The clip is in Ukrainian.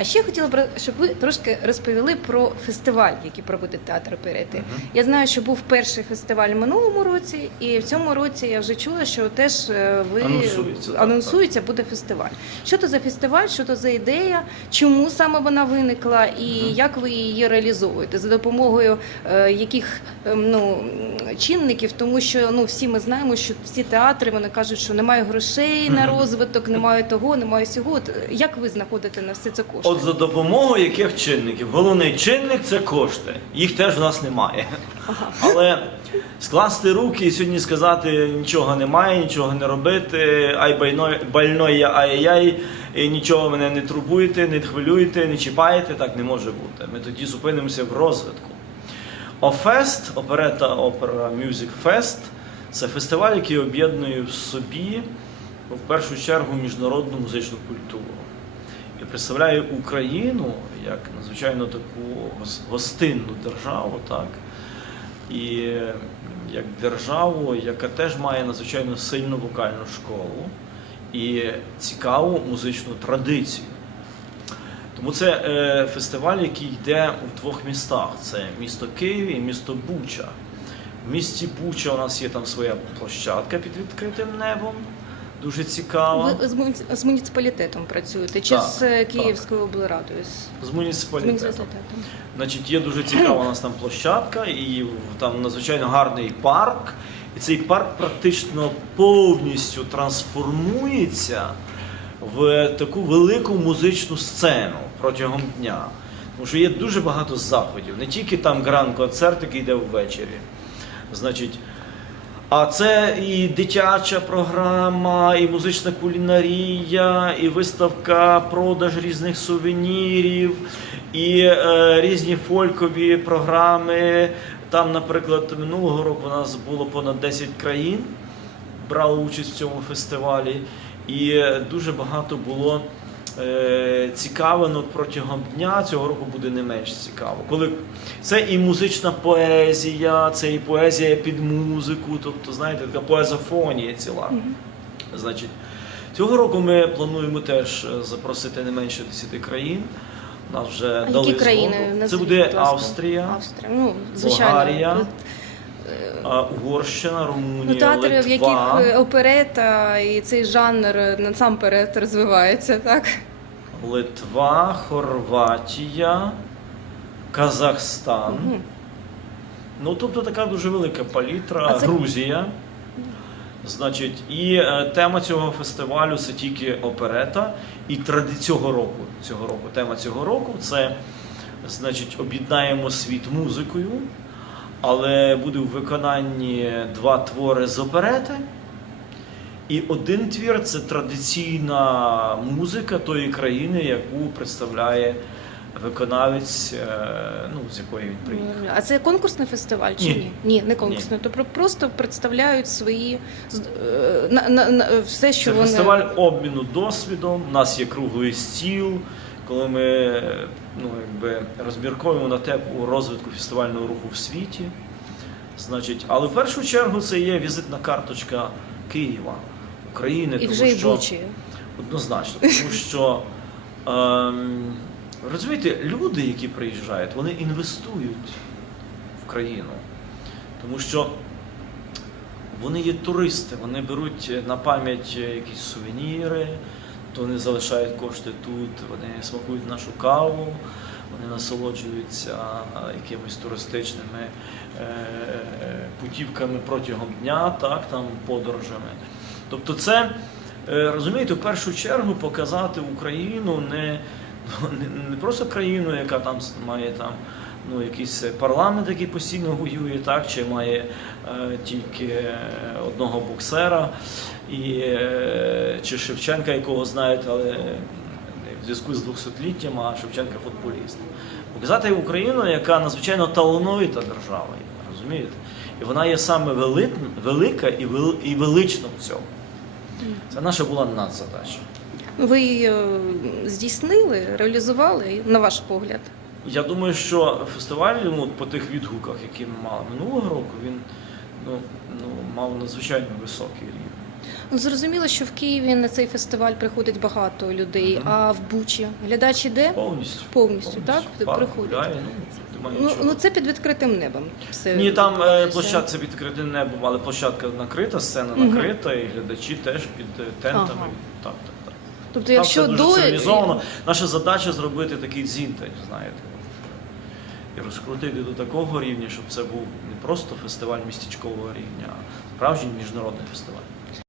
А ще хотіла б, щоб ви трошки розповіли про фестиваль, який проводить театр оперети. Я знаю, що був перший фестиваль в минулому році, і в цьому році я вже чула, що теж е, ви Анонсується, анонсується буде фестиваль. Що то за фестиваль, що то за ідея, чому саме вона виникла, і як ви її реалізовуєте за допомогою е, яких ем, ну чинників, тому що ну всі ми знаємо, що всі театри вони кажуть, що немає грошей на розвиток, немає того, немає сього. От як ви знаходите на все це кошти? От за допомогою яких чинників? Головний чинник це кошти. Їх теж в нас немає. Але скласти руки і сьогодні сказати нічого немає, нічого не робити, ай больной, больной я ай-яй, і нічого мене не турбуєте, не хвилюєте, не чіпаєте, так не може бути. Ми тоді зупинимося в розвитку. Офест, оперета опера Music Fest це фестиваль, який об'єднує в собі в першу чергу міжнародну музичну культуру і представляє Україну як надзвичайно таку гостинну державу, так і як державу, яка теж має надзвичайно сильну вокальну школу і цікаву музичну традицію. Тому це е, фестиваль, який йде у двох містах: це місто Київ і місто Буча. В місті Буча у нас є там своя площадка під відкритим небом, дуже цікава. Ви з, муні- з муніципалітетом працюєте чи Так, з так. Київською облрадою? З З з муніципалітетом. муніципалітетом. Значить, є дуже цікава у нас там площадка, і там надзвичайно гарний парк. І цей парк практично повністю трансформується в таку велику музичну сцену протягом дня. Тому що є дуже багато заходів, не тільки там гран-концерт, який йде ввечері. Значить, а це і дитяча програма, і музична кулінарія, і виставка, продаж різних сувенірів, і е, різні фолькові програми. Там, наприклад, минулого року у нас було понад 10 країн, брали участь в цьому фестивалі, і е, дуже багато було цікавинок протягом дня. Цього року буде не менш цікаво. Коли це і музична поезія, це і поезія під музику, тобто, знаєте, така поезофонія ціла. Значить, цього року ми плануємо теж е, запросити не менше 10 країн. Нас вже А дали які країни? згоду. Це буде. Австрія, Австрія. Ну, звичайно. Болгарія, а, Угорщина, Румунія, Ну, театри, в яких е, оперета і цей жанр насамперед розвивається, так? Литва, Хорватія, Казахстан. Мгм. Ну, тобто така дуже велика палітра. Це- Грузія. Значить, і е, тема цього фестивалю це тільки оперета. І тради цього року. Цього року. Тема цього року це значить, об'єднаємо світ музикою, але буде в виконанні два твори з оперети. І один твір це традиційна музика тої країни, яку представляє виконавець, е, ну, з якої він приїхав. А це конкурсний фестиваль чи Ні. ні? Ні, не конкурсний. То про- просто представляють свої е, на, на, на все, що Це вони фестиваль обміну досвідом. У нас є круглий стіл, коли ми ну, якби, розмірковуємо на тему розвитку фестивального руху в світі. Значить, але в першу чергу це є візитна карточка Києва, України, і тому вже що Бучі. однозначно, тому що ем, розумієте, люди, які приїжджають, вони інвестують в країну. Тому що вони є туристи, вони беруть на пам'ять якісь сувеніри, вони залишають кошти тут, вони смакують нашу каву, вони насолоджуються якимись туристичними е, путівками протягом дня, так, там, подорожами. Тобто це, е, розумієте, в першу чергу показати Україну не, не, не просто країну, яка там має там ну, якийсь парламент, який постійно воює, так, чи має е, тільки е, одного боксера, і, е, чи Шевченка, якого знають, але в зв'язку з 200-літтям, а Шевченка футболіст. Показати Україну, яка надзвичайно талановита держава, розумієте? І вона є саме велика і велична в цьому. Це наша була надзадача. Ви її е, здійснили, реалізували, на ваш погляд. Я думаю, що фестиваль ну, по тих відгуках, які ми мали минулого року, він ну, ну, мав надзвичайно високий рівень. Ну, зрозуміло, що в Києві на цей фестиваль приходить багато людей, а в Бучі глядач іде? Повністю. Повністю, так? Парк Приходять. гуляє, ну, Ну, ну це під відкритим небом. Все Ні, там е, площадка під відкритим небом, але площадка накрита, сцена Мгм. накрита, і глядачі теж під тентами. Ага. Так, так, Тобто, Там якщо все дуже до цивілізовано. Наша задача зробити такий дзінтень, знаєте. І розкрутити до такого рівня, щоб це був не просто фестиваль містечкового рівня, а справжній міжнародний фестиваль.